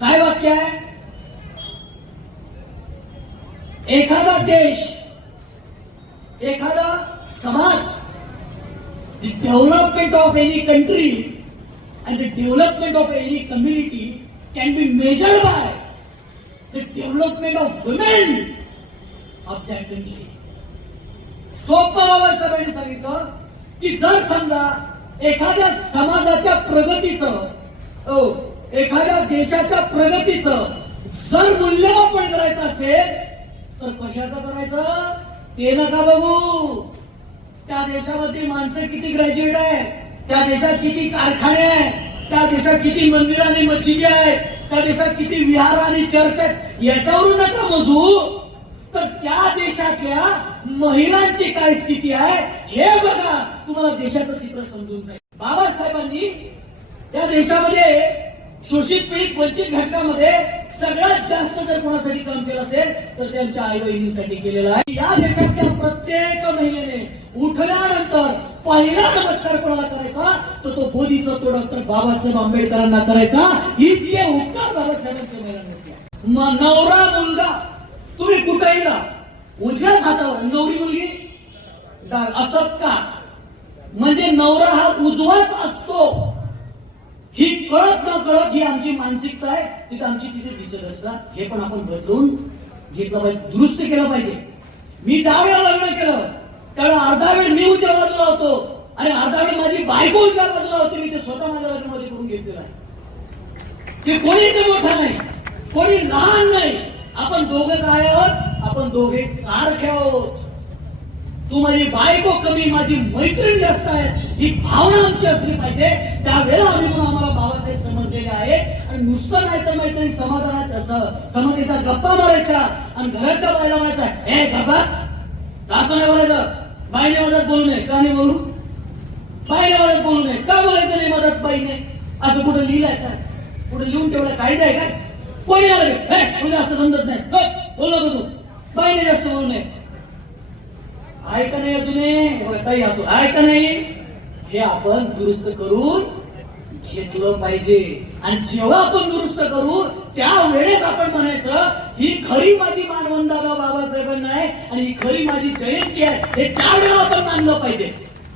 काय वाक्य आहे? एखादा देश एखादा समाज the development of any country and the development of any community can be major by the development of women of that country सोपं बाबासाहेबांनी सांगितलं की जर समजा एखाद्या समाजाच्या प्रगतीचं हो, एखाद्या देशाच्या प्रगतीचं जर मूल्यमापन करायचं असेल तर कशाचं करायचं? ते नका बघू. त्या देशामध्ये माणसं किती ग्रॅज्युएट आहे त्या देशात किती कारखाने आहेत त्या देशात किती मंदिर आणि मशिदी आहेत त्या देशात किती विहार आणि चर्च आहेत याच्यावरून नका मोजू. तर त्या देशातल्या महिलांची काय स्थिती आहे हे बघा. तुम्हाला देशाचं चित्र समजून जाईल. बाबासाहेबांनी त्या देशामध्ये शोषित पीडित वंचित घटकामध्ये सगळ्यात जास्त जर कोणासाठी काम केलं असेल तर त्यांच्या आई बहिणीसाठी केलेलं आहे. या देशातल्या प्रत्येक महिलेने उठल्यानंतर पहिला नमस्कार कोणाला करायचा? तर तो बोधिसत्व डॉक्टर बाबासाहेब आंबेडकरांना करायचा. इतके उपकार बाबासाहेबांच्या महिलांवरती नवरा मुलगा तुम्ही कुठेही जा. उजव्याच हातावर नवरी मुलगी असत का? म्हणजे नवरा हा उजवाच असतो. ही कळत न कळत ही आमची मानसिकता आहे तिथं आमची तिथे दिसत असतात हे पण आपण बदलून घेतलं पाहिजे. दुरुस्त केलं पाहिजे. मी ज्या वेळेला लग्न केलं त्यावेळेला अर्धा वेळ मी उजव्या बाजूला होतो आणि अर्धा वेळ माझी बायको उजव्या बाजूला होती. मी ते स्वतः माझ्या लग्नामध्ये करून घेतलेलं आहे. ते कोणी इथे मोठा नाही कोणी लहान नाही. आपण दोघं काय आहोत? आपण दोघे सारखे आहोत. तू माझी बायको कमी माझी मैत्रीण जास्त आहे. ही भावना आमची असली पाहिजे. त्यावेळेला आम्ही म्हणून आम्हाला बाबासाहेब समजलेले आहे आणि नुसतं नाही तर मैत्रीण समाधानाच्या असं समाधीच्या गप्पा मारायच्या आणि घराच्या बायला म्हणायचा हे गप्पा दाखव नाही बोलायचं. बाईने मदत बोलू नये. का नाही बोलू? बाईने मदत बोलू नये. का बोलायचं नाही मदत बाईने? असं कुठं लिहिलंय का? कुठं लिहून तेवढं कायदा आहे का? कोणी आलं? हे तुला असं समजत नाही. हे, बोलू नको तू. बाईने जास्त बोलू नये. आहे का नाही अजून काही हो, आहे का नाही? हे आपण दुरुस्त करून घेतलं पाहिजे. आणि जेव्हा आपण दुरुस्त करू त्यावेळेस आपण म्हणायचं ही खरी माझी मानवंदा बाबासाहेबांना आहे आणि ही खरी माझी जयंती आहे. हे त्यावेळेला आपण मानलं पाहिजे.